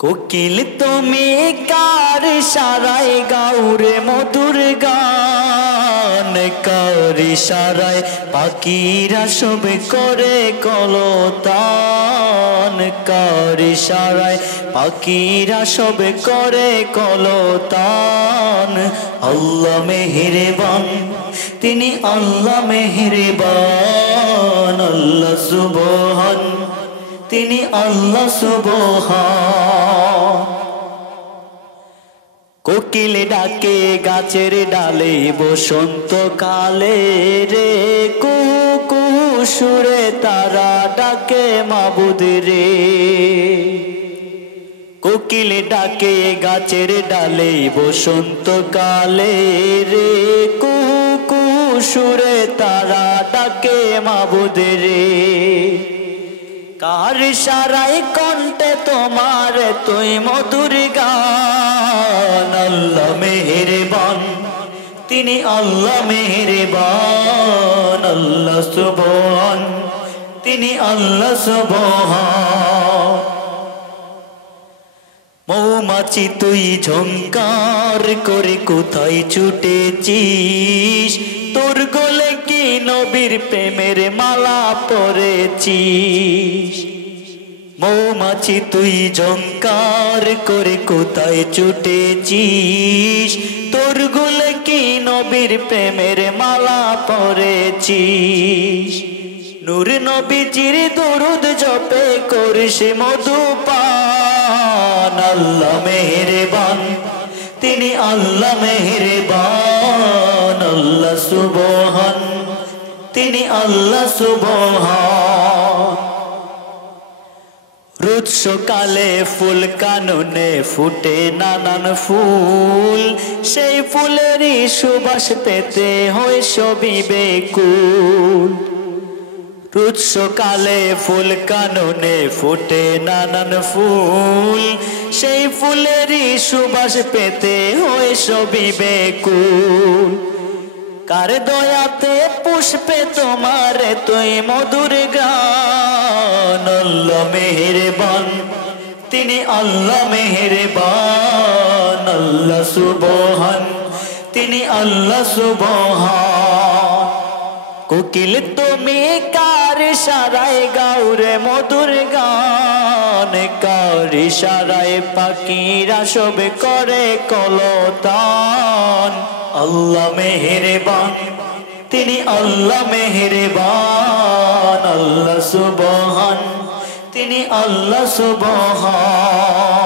কোকিল তুমি কার ইশারায় গাও রে মধুর গান, কার ইশারায় পাখিরা সব করে কলতান, কার ইশারায় পাখিরা সব করে কলতান। আল্লাহ মেহেরবান, তিনি আল্লাহ মেহেরবান, আল্লাহ সুবহান, তিনি আল্লাহ সুবহান। কোকিল ডাকে গাছের ডালে বসন্ত কালে রে, কুহু কুহু সুরে তারা ডাকে মাবুদ রে। কোকিল ডাকে গাছের ডালে বসন্ত কালে রে, কুহু কুহু সুরে তারা ডাকে মাবুদ রে। কার ইশারায় কণ্ঠে তোমার তুই মধুর গান, আল্লাহ মেহেরবান, তিনি আল্লাহ মেহেরবান, আল্লাহ সুবহান, তিনি আল্লাহ সুবহান। মৌমাছি তুই ঝংকার করে কোথায় ছুটেছিস, তোর গলে কি নবীর প্রেমের মালা পরেছিস। মৌমাছি তুই ঝংকার করে কোথায় ছুটেছিস, তোর গলে কি নবীর প্রেমের মালা পরেছিস। নূর নবীজির দরুদ জপে করিস মধুপান, আল্লাহ মেহেরবান, তিনি আল্লাহ মেহেরবান, আল্লাহ সুবহান, তিনি আল্লাহ সুবহান। রোজ সকালে ফুল কাননে ফুটে নানান ফুল, সেই ফুলেরই সুবাস পেতে হয় সবই বেকুল। রোজ সকালে ফুল কাননে ফুটে নানান ফুল, সেই ফুলেরই সুবাস পেতে হয় সবই বেকুল। কার দয়াতে পুষ্পে তোমার তুই মধুর গান, আল্লাহ মেহেরবান, তিনি আল্লাহ মেহেরবান, আল্লাহ সুবহান, তিনি আল্লাহ সুবহান। কোকিল তুমি কার ইশারায় গাও রে মধুর গান, কার ইশারায় পাখিরা সব করে কলতান। আল্লাহ মেহেরবান, তিনি আল্লাহ মেহেরবান, আল্লাহ সুবহান, তিনি আল্লাহ সুবহান।